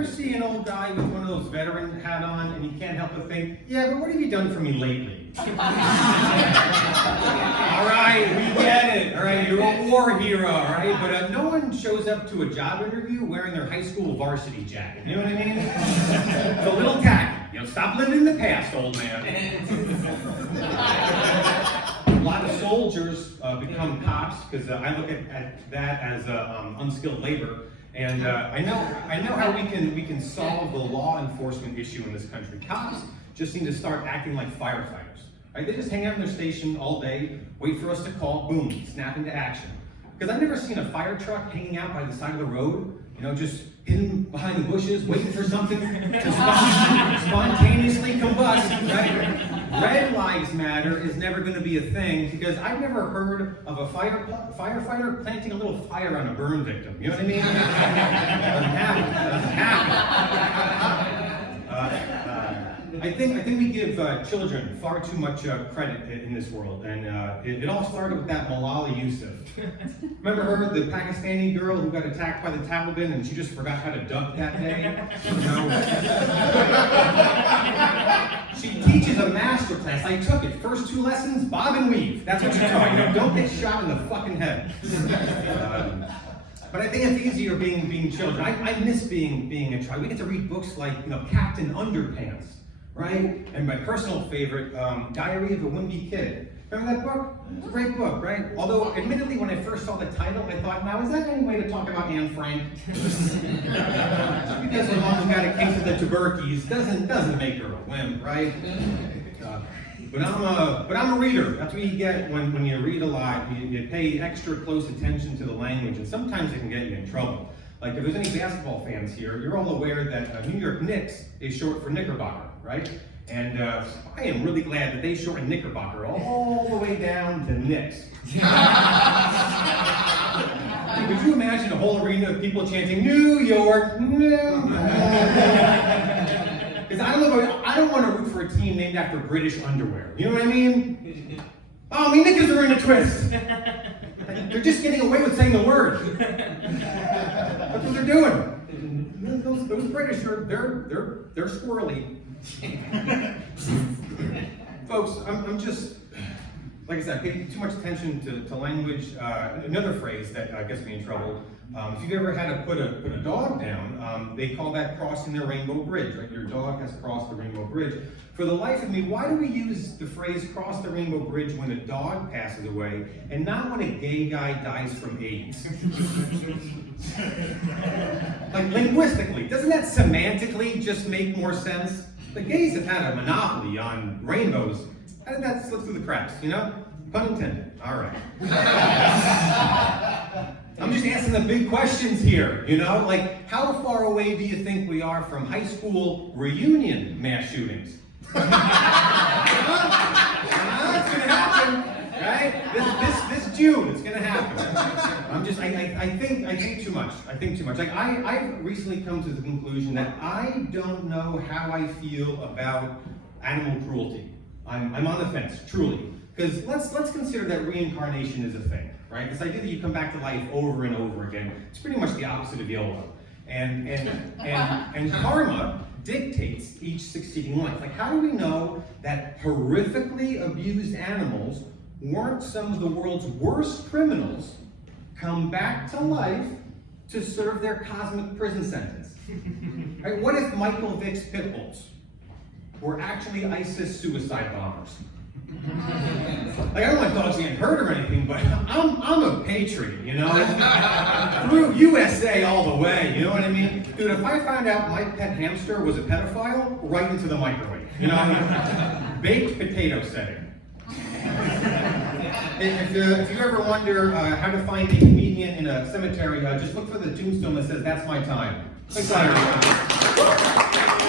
ever see an old guy with one of those veteran hat on and you can't help but think, yeah, but what have you done for me lately? All right, we get it. All right, you're a war hero, all right? But no one shows up to a job interview wearing their high school varsity jacket. You know what I mean? It's a little tacky. You know, stop living in the past, old man. A lot of soldiers become cops because I look at that as unskilled labor. And I know how we can solve the law enforcement issue in this country. Cops just need to start acting like firefighters. Right? They just hang out in their station all day, wait for us to call, boom, snap into action. Because I've never seen a fire truck hanging out by the side of the road, you know, just hidden behind the bushes, waiting for something to spontaneously combust, right? Red Lives Matter is never going to be a thing because I've never heard of a firefighter planting a little fire on a burn victim. You know what I mean? It doesn't happen. I think we give children far too much credit in this world, and it all started with that Malala Yousafzai. Remember her, the Pakistani girl who got attacked by the Taliban, and she just forgot how to duck that day? You know? She teaches a master class. I took it. First 2 lessons, bob and weave. That's what you're taught. You know, don't get shot in the fucking head. But I think it's easier being children. I miss being a child. We get to read books like, you know, Captain Underpants. Right? And my personal favorite, Diary of a Wimpy Kid. Remember that book? It's a great book, right? Although, admittedly, when I first saw the title, I thought, now, is that any way to talk about Anne Frank? Just because her mom's got a case of the tuberculosis doesn't make her a wimp, right? But I'm a reader. That's what you get when you read a lot. You pay extra close attention to the language, and sometimes it can get you in trouble. Like, if there's any basketball fans here, you're all aware that New York Knicks is short for Knickerbocker, right? And I am really glad that they shortened Knickerbocker all the way down to Knicks. Could you imagine a whole arena of people chanting, New York, no? Because I don't want to root for a team named after British underwear. You know what I mean? Oh, my knickers are in a twist. They're just getting away with saying the word. That's what they're doing. Those British they're squirrely. Folks, I'm just, like I said, I pay too much attention to language. Another phrase that gets me in trouble. If you've ever had to put a dog down, they call that crossing the rainbow bridge, right? Your dog has crossed the rainbow bridge. For the life of me, why do we use the phrase cross the rainbow bridge when a dog passes away and not when a gay guy dies from AIDS? Like, linguistically, doesn't that semantically just make more sense? The gays have had a monopoly on rainbows. How did that slip through the cracks, you know? Pun intended. All right. I'm just asking the big questions here, you know? Like, how far away do you think we are from high school reunion mass shootings? It's gonna happen, right? This June, it's gonna happen. I think too much. I think too much. Like, I've recently come to the conclusion that I don't know how I feel about animal cruelty. I'm on the fence, truly. Because let's consider that reincarnation is a thing, right? This idea that you come back to life over and over again, it's pretty much the opposite of YOLO. And karma dictates each succeeding life. Like, how do we know that horrifically abused animals weren't some of the world's worst criminals come back to life to serve their cosmic prison sentence? Right? What if Michael Vick's pit bulls were actually ISIS suicide bombers? Like, I don't want dogs getting hurt or anything, but I'm a patriot, you know? Through USA all the way, you know what I mean? Dude, if I found out my pet hamster was a pedophile, right into the microwave, you know? Baked potato setting. If you ever wonder how to find a comedian in a cemetery, just look for the tombstone that says, "That's my time." Thanks a lot, everybody.